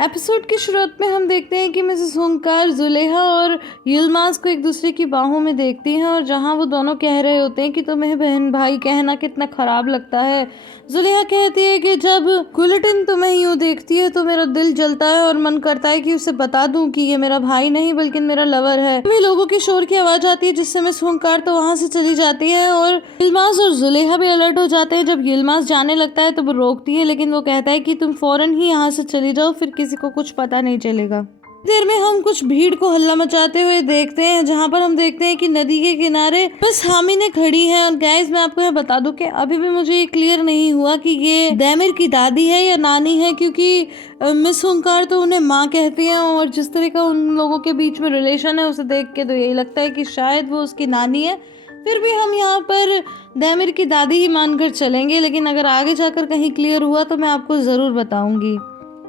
Episode की शुरुआत में हम देखते हैं कि मिसेस हुंकार जुलेहा और यिल्माज़ को एक दूसरे की बाहों में देखती हैं और जहां वो दोनों कह रहे होते हैं कि तुम्हें बहन भाई कहना कितना ख़राब लगता है। जुलेहा कहती है कि जब गुलिटिन तुम्हें यूँ देखती है तो मेरा दिल जलता है और मन करता है कि उसे बता दूं कि ये मेरा भाई नहीं बल्कि मेरा लवर है। तभी लोगों की शोर की आवाज़ आती है जिससे मिस हुंकार तो वहाँ से चली जाती है और यिल्माज़ और जुलेहा भी अलर्ट हो जाते हैं। जब यिल्माज़ जाने लगता है तो वो रोकती है, लेकिन वो कहता है कि तुम फौरन ही यहाँ से चली जाओ, फिर किसी को कुछ पता नहीं चलेगा। देर में हम कुछ भीड़ को हल्ला मचाते हुए देखते हैं, जहाँ पर हम देखते हैं कि नदी के किनारे मिस हामिने खड़ी है। और गाइस मैं आपको यहाँ बता दूं कि अभी भी मुझे ये क्लियर नहीं हुआ कि ये दैमिर की दादी है या नानी है, क्योंकि मिस हुंकार तो उन्हें माँ कहती हैं और जिस तरह का उन लोगों के बीच में रिलेशन है उसे देख के तो यही लगता है कि शायद वो उसकी नानी है। फिर भी हम यहाँ पर दैमिर की दादी ही मानकर चलेंगे, लेकिन अगर आगे जाकर कहीं क्लियर हुआ तो मैं आपको ज़रूर बताऊंगी।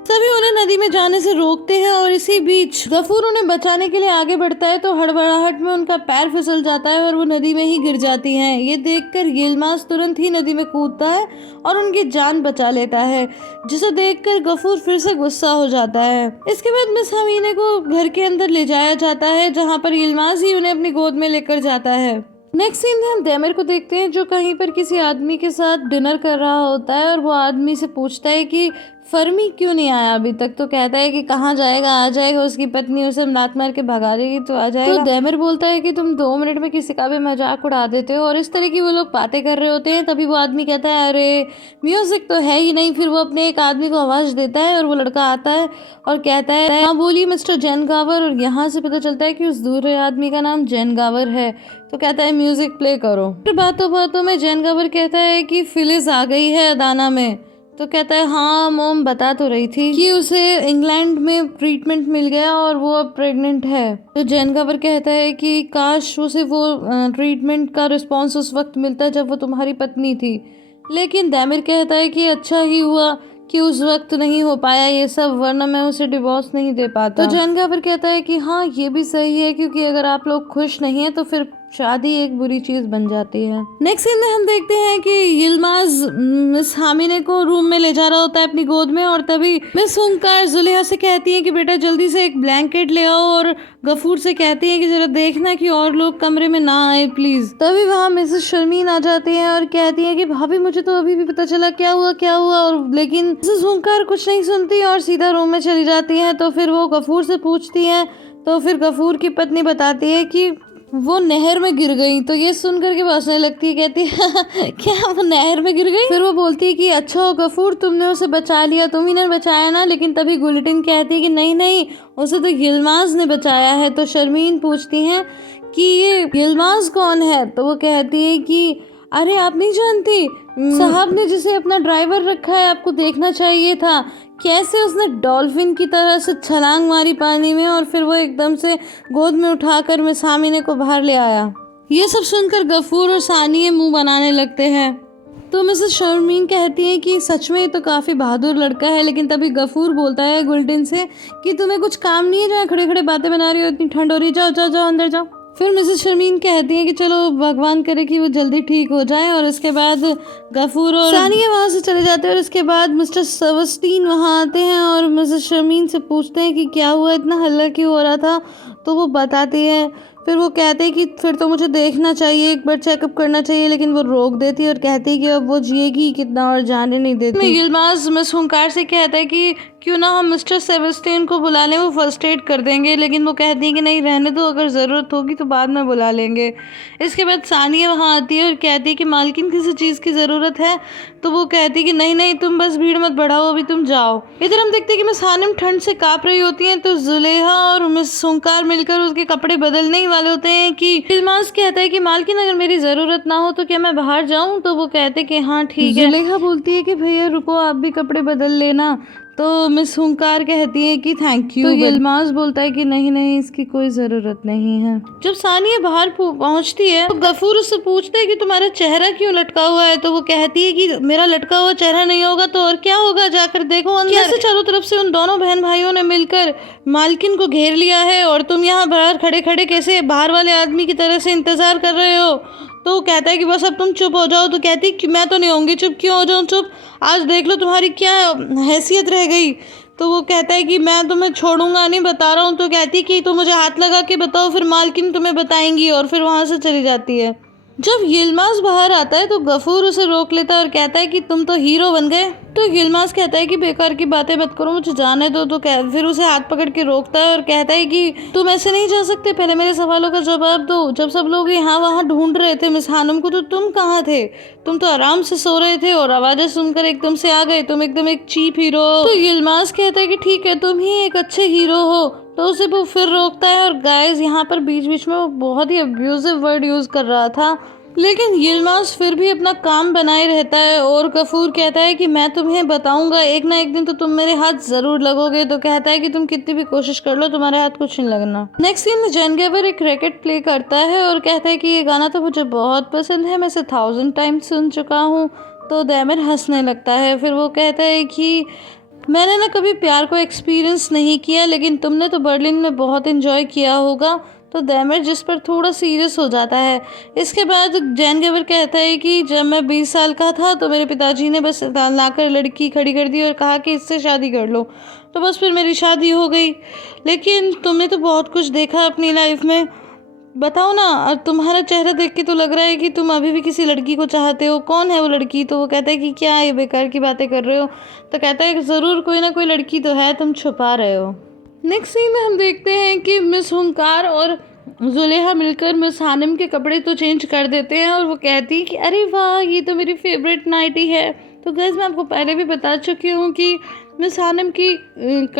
सभी उन्हें नदी में जाने से रोकते हैं और इसी बीच गफूर उन्हें बचाने के लिए आगे बढ़ता है तो हड़बड़ाहट में उनका पैर फिसल जाता है और वो नदी में ही गिर जाती हैं। ये देखकर यिल्माज़ तुरंत ही नदी में कूदता है और उनकी जान बचा लेता है, जिसे देखकर गफूर फिर से गुस्सा हो जाता है। इसके बाद मिस हमीने को घर के अंदर ले जाया जाता है, जहाँ पर यिल्माज़ ही उन्हें अपनी गोद में लेकर जाता है। नेक्स्ट सीन में हम दैमिर को देखते हैं जो कहीं पर किसी आदमी के साथ डिनर कर रहा होता है और वो आदमी से पूछता है कि फर्मी क्यों नहीं आया अभी तक। तो कहता है कि कहाँ जाएगा, आ जाएगा, उसकी पत्नी उसे लात मार के भगा देगी तो आ जाएगा। तो दैमिर बोलता है कि तुम 2 मिनट में किसी का भी मजाक उड़ा देते हो। और इस तरह की वो लोग बातें कर रहे होते हैं। तभी वो आदमी कहता है अरे म्यूजिक तो है ही नहीं। फिर वो अपने एक आदमी को आवाज़ देता है और वो लड़का आता है और कहता है हाँ बोलिए मिस्टर जैन गावर। और यहाँ से पता चलता है कि उस दूसरे आदमी का नाम जैन गावर है। तो कहता है म्यूजिक प्ले करो। फिर बातों बातों में जैन गावर कहता है कि फिलिस आ गई है अदाना में। तो कहता है हाँ मोम बता तो रही थी कि उसे इंग्लैंड में ट्रीटमेंट मिल गया और वो अब प्रेग्नेंट है। तो जैन गावर कहता है कि काश उसे वो ट्रीटमेंट का रिस्पॉन्स उस वक्त मिलता जब वो तुम्हारी पत्नी थी। लेकिन दैमिर कहता है कि अच्छा ही हुआ कि उस वक्त नहीं हो पाया ये सब, वरना मैं उसे डिवोर्स नहीं दे पाता। तो जैन गावर कहता है कि हाँ ये भी सही है, क्योंकि अगर आप लोग खुश नहीं हैं तो फिर शादी एक बुरी चीज बन जाती है। नेक्स्ट सीन में हम देखते हैं कि यिल्माज़ मिस हामिने को रूम में ले जा रहा होता है अपनी गोद में और तभी मिस हुंकार जुलेहा से कहती है कि बेटा जल्दी से एक ब्लैंकेट ले आओ और गफूर से कहती है कि जरा देखना कि और लोग कमरे में ना आए प्लीज। तभी वहाँ मिसेस शर्मीन आ जाती हैं और कहती है कि भाभी मुझे तो अभी भी पता चला क्या हुआ। और लेकिन मिसेस हुंकार कुछ नहीं सुनती और सीधा रूम में चली जाती हैं। तो फिर वो गफूर से पूछती हैं तो फिर गफूर की पत्नी बताती है कि वो नहर में गिर गई। तो ये सुन करके वो हंसने लगती है, कहती है क्या वो नहर में गिर गई। फिर वो बोलती है कि अच्छा हो गफूर तुमने उसे बचा लिया, तुम ही ने बचाया ना। लेकिन तभी गुलिटिन कहती है कि नहीं उसे तो यिल्माज़ ने बचाया है। तो शर्मीन पूछती हैं कि ये यिल्माज़ कौन है। तो वो कहती है कि अरे आप नहीं जानती, साहब ने जिसे अपना ड्राइवर रखा है, आपको देखना चाहिए था कैसे उसने डॉल्फिन की तरह से छलांग मारी पानी में और फिर वो एकदम से गोद में उठाकर मिस हामिने को बाहर ले आया। ये सब सुनकर गफूर और सानिए मुंह बनाने लगते हैं। तो मिसेस शर्मीन कहती हैं कि सच में ये तो काफ़ी बहादुर लड़का है। लेकिन तभी गफूर बोलता है गुलिटिन से कि तुम्हें कुछ काम नहीं है, जहाँ खड़े खड़े बातें बना रही हो, इतनी ठंड हो रही, जाओ अंदर जाओ। फिर मिसेस शर्मीन कहती है कि चलो भगवान करे कि वो जल्दी ठीक हो जाए। और इसके बाद गफूर और सानिया वहाँ से चले जाते हैं और इसके बाद मिस्टर सेबेस्टियन वहाँ आते हैं और मिसेस शर्मीन से पूछते हैं कि क्या हुआ, इतना हल्ला क्यों हो रहा था। तो वो बताती है। फिर वो कहते हैं कि फिर तो मुझे देखना चाहिए, एक बार चेकअप करना चाहिए। लेकिन वो रोक देती है और कहती है कि अब वो जिएगी कितना और जाने नहीं देती। यिल्माज़ मिस हुंकार से कहता है कि क्यों ना हम मिस्टर सेबेस्टियन को बुला लें, वो फर्स्ट एड कर देंगे। लेकिन वो कहती है कि नहीं रहने दो, अगर ज़रूरत होगी तो बाद में बुला लेंगे। इसके बाद सानिया वहाँ आती है और कहती है कि मालकिन किसी चीज़ की ज़रूरत है। तो वो कहती है कि नहीं तुम बस भीड़ मत बढ़ाओ, अभी तुम जाओ। इधर हम देखते हैं कि मिस हानिम ठंड से काँप रही होती हैं। तो जुलेहा और मिस हुंकार मिलकर उसके कपड़े बदलने वाले होते हैं कि यिल्माज़ कहता है कि मालकिन अगर मेरी ज़रूरत ना हो तो क्या मैं बाहर जाऊं। तो वो कहते हैं कि हाँ ठीक है। जुलेहा बोलती है कि भैया रुको, आप भी कपड़े बदल लेना। तो मिस हुंकार कहती है कि थैंक यू। तो यिल्माज़ बोलता है कि नहीं इसकी कोई ज़रूरत नहीं है। जब सानिया बाहर पहुंचती है तो गफूर उससे पूछता है कि तुम्हारा चेहरा क्यों लटका हुआ है। तो वो कहती है कि मेरा लटका हुआ चेहरा नहीं होगा तो और क्या होगा, जाकर देखो अंदर। कैसे चारों तरफ से उन दोनों बहन भाइयों ने मिलकर मालकिन को घेर लिया है और तुम यहाँ बाहर खड़े खड़े कैसे बाहर वाले आदमी की तरह से इंतजार कर रहे हो। तो वो कहता है कि बस अब तुम चुप हो जाओ। तो कहती है कि मैं तो नहीं होंगी चुप, क्यों हो जाऊँ चुप, आज देख लो तुम्हारी क्या हैसियत रह गई। तो वो कहता है कि मैं तुम्हें छोड़ूंगा नहीं, बता रहा हूँ। तो कहती है कि तुम मुझे हाथ लगा के बताओ, फिर मालकिन तुम्हें बताएंगी, और फिर वहाँ से चली जाती है। जब यिल्माज बाहर आता है तो गफूर उसे रोक लेता है और कहता है कि तुम तो हीरो बन गए। तो यिल्माज कहता है कि बेकार की बातें मत करो, मुझे जाने दो। तो फिर उसे हाथ पकड़ के रोकता है और कहता है कि तुम ऐसे नहीं जा सकते, पहले मेरे सवालों का जवाब दो। जब सब लोग यहाँ वहाँ ढूंढ रहे थे मिस हानम को, तो तुम कहाँ थे? तुम तो आराम से सो रहे थे और आवाजें सुनकर एकदम से आ गए। तुम एकदम एक चीप हीरो हो। तो यिल्माज कहता है कि ठीक है, तुम ही एक अच्छे हीरो हो। तो उसे वो फिर रोकता है। और गाइस, यहाँ पर बीच बीच में वो बहुत ही अब्यूजिव वर्ड यूज कर रहा था, लेकिन यिल्माज फिर भी अपना काम बनाए रहता है। और गफूर कहता है कि मैं तुम्हें बताऊंगा, एक ना एक दिन तो तुम मेरे हाथ जरूर लगोगे। तो कहता है कि तुम कितनी भी कोशिश कर लो, तुम्हारे हाथ कुछ नहीं लगना। नेक्स्ट सीन में जैनगेवर एक रैकेट प्ले करता है और कहता है कि ये गाना तो मुझे बहुत पसंद है, मैं इसे 1000 टाइम्स सुन चुका हूँ। तो दैमर हंसने लगता है। फिर वो कहता है कि मैंने ना कभी प्यार को एक्सपीरियंस नहीं किया, लेकिन तुमने तो बर्लिन में बहुत इन्जॉय किया होगा। तो दैमर जिस पर थोड़ा सीरियस हो जाता है। इसके बाद जैनगेवर कहता है कि जब मैं 20 साल का था तो मेरे पिताजी ने बस लाकर लड़की खड़ी कर दी और कहा कि इससे शादी कर लो। तो बस फिर मेरी शादी हो गई। लेकिन तुमने तो बहुत कुछ देखा अपनी लाइफ में, बताओ ना। और तुम्हारा चेहरा देख के तो लग रहा है कि तुम अभी भी किसी लड़की को चाहते हो। कौन है वो लड़की? तो वो कहता है कि क्या ये बेकार की बातें कर रहे हो? तो कहता है कि ज़रूर कोई ना कोई लड़की तो है, तुम छुपा रहे हो। नेक्स्ट सीन में हम देखते हैं कि मिस हुंकार और जुलेहा मिलकर मिस हानिम के कपड़े तो चेंज कर देते हैं। और वो कहती है कि अरे वाह, ये तो मेरी फेवरेट नाइटी है। तो गाइस, मैं आपको पहले भी बता चुकी हूँ कि मिस हानिम की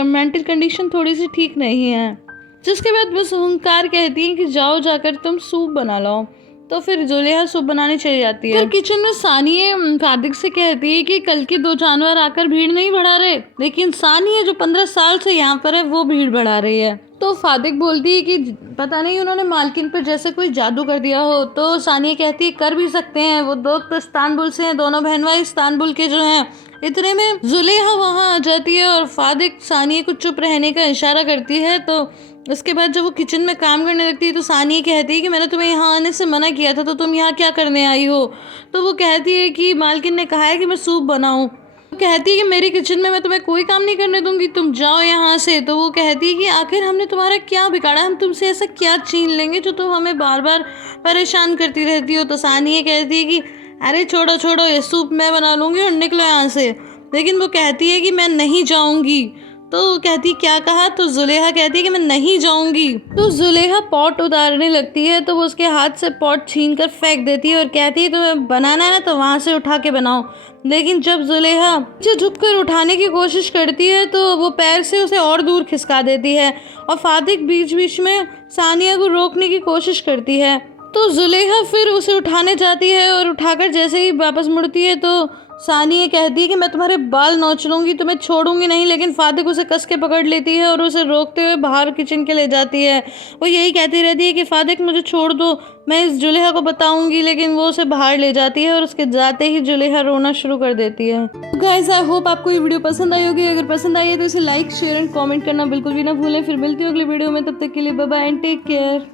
मेंटल कंडीशन थोड़ी सी ठीक नहीं है। जिसके बाद मिस हुंकार कहती है कि जाओ जाकर तुम सूप बना लो। तो फिर जुलेहा सूप बनाने चली जाती है। फिर किचन में सानिया फादिक से कहती है कि कल के 2 जानवर आकर भीड़ नहीं बढ़ा रहे, लेकिन सानिया जो 15 साल से यहाँ पर है वो भीड़ बढ़ा रही है। तो फादिक बोलती है कि पता नहीं उन्होंने मालकिन पर जैसे कोई जादू कर दिया हो। तो सानिया कहती है कर भी सकते हैं, वो 2 तो इस्तांबुल से हैं, दोनों बहन भाई इस्तांबुल के जो हैं। इतने में जुलेहा वहाँ आ जाती है और फादिक सानिया को चुप रहने का इशारा करती है। तो उसके बाद जब वो किचन में काम करने लगती है तो सानिया कहती है कि मैंने तुम्हें यहाँ आने से मना किया था, तो तुम यहाँ क्या करने आई हो? तो वो कहती है कि मालकिन ने कहा है कि मैं सूप बनाऊँ। कहती है कि मेरी किचन में मैं तुम्हें कोई काम नहीं करने दूंगी, तुम जाओ यहाँ से। तो वो कहती है कि आखिर हमने तुम्हारा क्या बिगाड़ा, हम तुमसे ऐसा क्या छीन लेंगे जो तुम हमें बार बार परेशान करती रहती हो। तो सानिया कहती है कि अरे छोड़ो छोड़ो, ये सूप मैं बना लूँगी और निकलो यहाँ से। लेकिन वो कहती है कि मैं नहीं जाऊँगी। तो कहती क्या कहा? तो जुलेहा कहती है कि मैं नहीं जाऊंगी। तो जुलेहा पॉट उतारने लगती है, तो वो उसके हाथ से पॉट छीन कर फेंक देती है और कहती है तुम्हें बनाना है ना तो वहाँ से उठा के बनाओ। लेकिन जब जुलेहा नीचे झुककर उठाने की कोशिश करती है तो वो पैर से उसे और दूर खिसका देती है। और फादिक बीच बीच में सानिया को रोकने की कोशिश करती है। तो जुलेहा फिर उसे उठाने जाती है और उठाकर जैसे ही वापस मुड़ती है तो सानिया कहती है कि मैं तुम्हारे बाल नोच लूँगी, तुम्हें छोड़ूंगी नहीं। लेकिन फादिक उसे कस के पकड़ लेती है और उसे रोकते हुए बाहर किचन के ले जाती है। वो यही कहती रहती है कि फादिक मुझे छोड़ दो, मैं इस जुलेहा को बताऊंगी। लेकिन वो उसे बाहर ले जाती है और उसके जाते ही जुलेहा रोना शुरू कर देती है। गाइस, आई होप आपको ये वीडियो पसंद आई होगी। अगर पसंद आई है तो इसे लाइक शेयर एंड कॉमेंट करना बिल्कुल भी ना भूलें। फिर मिलती हूँ अगली वीडियो में, तब तक के लिए bye bye and take care.